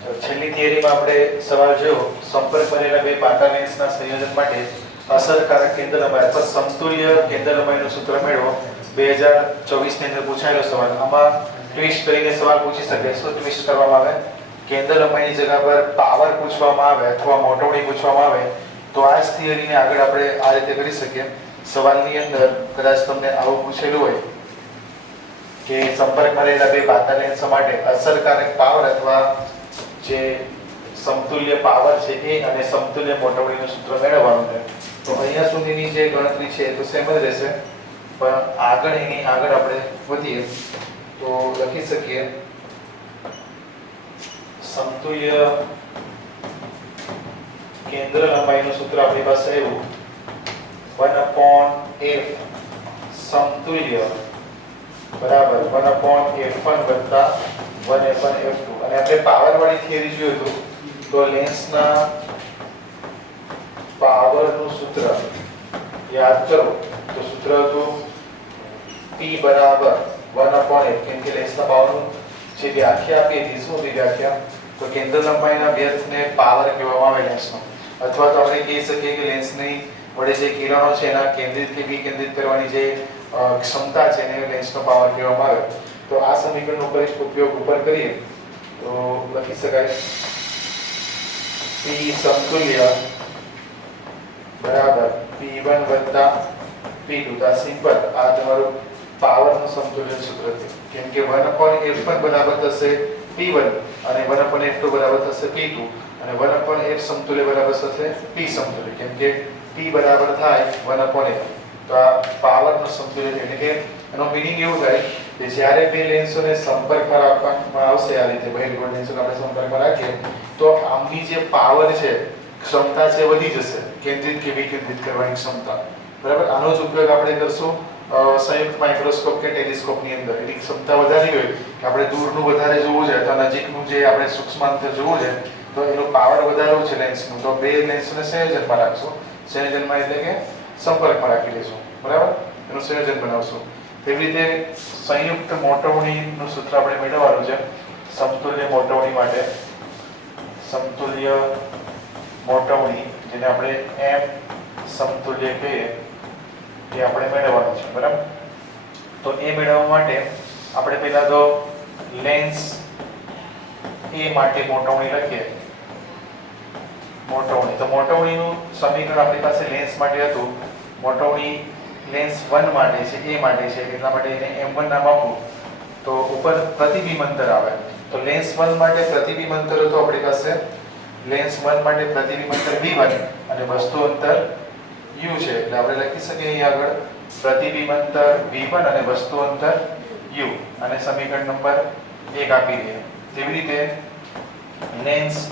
છેલ્લી થિયરીમાં આપણે સવાલ જોયો સંપર્ક બનેલા બે પાકા લેન્સના સંયોજન માટે અસરકારક કેન્દ્ર લંબાઈ અથવા સમતુલ્ય કેન્દ્ર લંબાઈનું સૂત્ર મેળવો 2024 ની અંદર પૂછાયેલો સવાલ. આમાં ટ્વિસ્ટ કરીને સવાલ પૂછી શકે. શું ટ્વિસ્ટ કરવામાં આવે? કેન્દ્ર લંબાઈની જગ્યા પર પાવર પૂછવામાં આવે અથવા મોટવણી પૂછવામાં આવે તો આ જ થિયરીને આગળ આપણે આ રીતે કરી શકીએ. સવાલની અંદર કદાચ તમને આવું પૂછેલું હોય કે સંપર્કમાં રહેલા બે પાકા લેન્સ માટે અસરકારક પાવર અથવા જે સમતુલ્ય પાવર છે એ અને સમતુલ્ય મોટવણીનું સૂત્ર મેળવવાનું છે. તો અહીંયા સુધીની જે ગણતરી છે તો સેમ જ રહેશે, પણ આગળ એની આગળ આપણે વધીએ તો લખી શકીએ સમતુલ્ય કેન્દ્ર લંબાઈનું સૂત્ર આપણી પાસે આવ્યું 1/f સમતુલ્ય બરાબર 1/f1 વત્તા 1/f2. અને આપણે પાવર વાળી થિયરી જોયું હતું તો લેન્સના પાવરનું સૂત્ર યાદ કરો તો સૂત્ર હતું P બરાબર 1/f. કેમ કે લેન્સના પાવરનું જે વ્યાખ્યા આપી હતી શું હતી વ્યાખ્યા? તો કેન્દ્ર લંબાઈના વ્યસ્તને પાવર કહેવામાં આવે લેન્સનો, અથવા તો આપણે કહી શકીએ કે લેન્સની વડે જે કિરણો છે એના કેન્દ્રિત કે વિકેન્દ્રિત કરવાની જે ક્ષમતા છે એને લેન્સનો પાવર કહેવામાં આવે. તો આ સમીકરણનો ઉપયોગ ઉપર કરીએ તો લખી શકાય P સમતુલ્ય બરાબર P1 વત્તા P2. તો આ સિમ્પલ આ તમારું પાવરનું સમતુલ્ય સૂત્ર છે. કેમ કે 1/f1 બરાબર થશે P1 અને 1/f2 બરાબર થશે P2 અને 1/f સમતુલ્ય બરાબર થશે P સમતુલ્ય. કેમ કે P બરાબર થાય 1/f. તો આ પાવરનું સમતુલ્ય એટલે કે એનો મીનિંગ એવું થાય કે જ્યારે બે લેન્સોને સંપર્કમાં રાખવામાં આવશે આ રીતે બહિર્ગોળ લેન્સોને આપણે સંપર્કમાં રાખીએ તો આમની જે પાવર છે ક્ષમતા છે વધી જશે, કેન્દ્રિત કે વિકેન્દ્રિત કરવાની ક્ષમતા. બરાબર, આનો જ ઉપયોગ આપણે કરશું સંયુક્ત માઇક્રોસ્કોપ કે ટેલિસ્કોપની અંદર. એની ક્ષમતા વધારી હોય કે આપણે દૂરનું વધારે જોવું છે અથવા નજીકનું જે આપણે સૂક્ષ્મ અંતર જોવું છે તો એનો પાવર વધારવો છે લેન્સનો, તો બે લેન્સોને સંયોજનમાં રાખશું. સંયોજનમાં એટલે કે સંપર્કમાં રાખી દઈશું. બરાબર, એનું સંયોજન બનાવશું. તેવી રીતે સંયુક્ત મોટવણીનું સૂત્ર આપણે મેળવવાનું છે સમતુલ્ય મોટવણી માટે. સમતુલ્ય મોટવણી જેને આપણે m સમતુલ્ય કહીએ એ આપણે મેળવવાનું છે. બરાબર, તો એ મેળવવા માટે આપણે પહેલા તો લેન્સ એ માટે મોટવણી લખીએ. મોટવણી તો મોટવણીનું સમીકરણ આપણી પાસે લેન્સ માટે હતું. મોટવણી લેન્સ 1 માટે છે, એ માટે છે, એટલા માટે એને m1 નામ આપવું. તો ઉપર પ્રતિબિંબ અંતર આવે તો લેન્સ 1 માટે પ્રતિબિંબ અંતર હતો આપણી પાસે. લેન્સ 1 માટે પ્રતિબિંબ અંતર v1 અને વસ્તુ અંતર u છે. એટલે આપણે લખી શકીએ અહીં આગળ પ્રતિબિંબ અંતર v1 અને વસ્તુ અંતર u અને સમીકરણ નંબર 1 આપી દઈએ. તેવી રીતે લેન્સ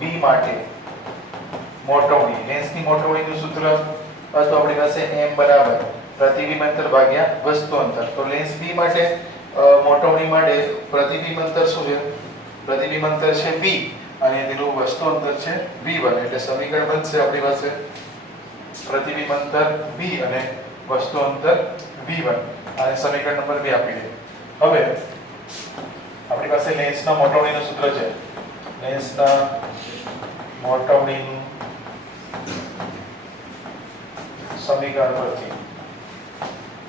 b માટે મોટવણી, લેન્સની મોટવણીનું સૂત્ર તો આપણી પાસે m બરાબર પ્રતિબિંબ અંતર ભાગ્યા વસ્તુ અંતર. તો લેન્સ b માટે મોટવણી માટે પ્રતિબિંબ અંતર શું છે? પ્રતિબિંબ અંતર છે b અને તેનું વસ્તુ અંતર છે v1. એટલે સમીકરણ બનશે આપણી પાસે પ્રતિબિંબ અંતર b અને વસ્તુ અંતર v1 અને સમીકરણ નંબર 2 આપી દે. હવે આપણી પાસે લેન્સના મોટવણીનું સૂત્ર છે. લેન્સના મોટવણીનું સમીકરણ પરથી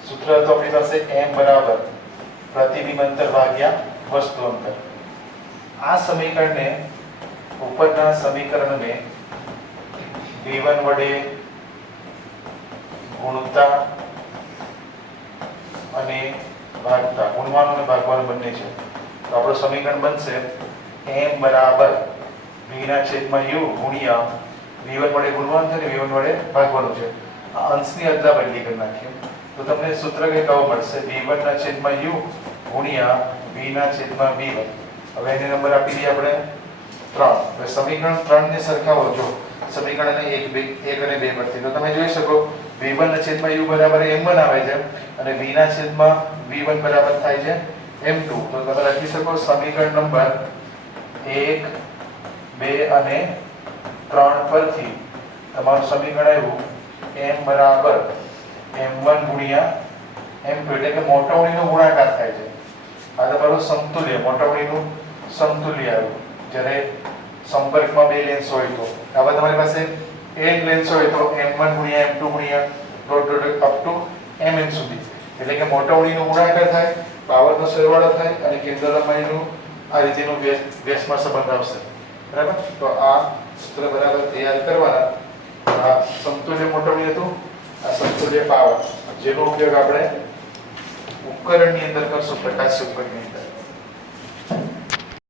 સૂત્ર તો આપણી પાસે m બરાબર પ્રતિબિંબ અંતર ભાગ્યા વસ્તુ અંતર. આ સમીકરણને ઉપરના સમીકરણને v1 વડે ગુણતા અને ભાગતા, ગુણવાનું અને ભાગવાનું બંને છે. તો આપણું સમીકરણ બનશે m બરાબર v ના છેદમાં u ગુણ્યા v1 વડે ગુણવાનું છે અને v1 વડે ભાગવાનું છે. આ અંશની અદલા બદલી કરી નાખીએ તો તમને સૂત્ર કંઈક આવું મળશે v1 ના છેદમાં u ગુણ્યા v ના છેદમાં v1. હવે એને નંબર આપી દઈએ આપણે 3. હવે સમીકરણ 3 ને સરખાવો. જો સમીકરણ 1 અને 2 પરથી તો તમે જોઈ શકો v1 ના છેદમાં u બરાબર m1 આવે છે અને v ના છેદમાં v1 બરાબર થાય છે m2. તો તમે લખી શકો સમીકરણ નંબર 1, 2 અને 3 પરથી તમારું સમીકરણ આવ્યું m બરાબર m1 ગુણ્યા m2 એટલે કે મોટવણીનો ગુણાકાર થાય છે. આ તમારું સમતુલ્ય મોટવણીનું સમતુલ્ય આવ્યું. જ્યારે સંપર્કમાં બે લેન્સ હોય તો આવા તમારી પાસે n લેન્સ હોય તો m1 ગુણ્યા m2 ગુણ્યા dot dot up to mn સુધી, એટલે કે મોટા ઉડીનો ગુણાકાર થાય, પાવરનો સરવાળો થાય અને કેન્દ્ર લંબાઈનું આ રીતેનું વ્યસ્તમાં સંબંધ આવશે. બરાબર? તો આ સૂત્ર બરાબર તૈયાર કરવાના. આ સમતુલ્ય મોટવણી હતું, આ સમતુલ્ય પાવર, જેનો ઉપયોગ આપણે ઉપકરણની અંદર કરશું, પ્રકાશ ઉપકરણની અંદર.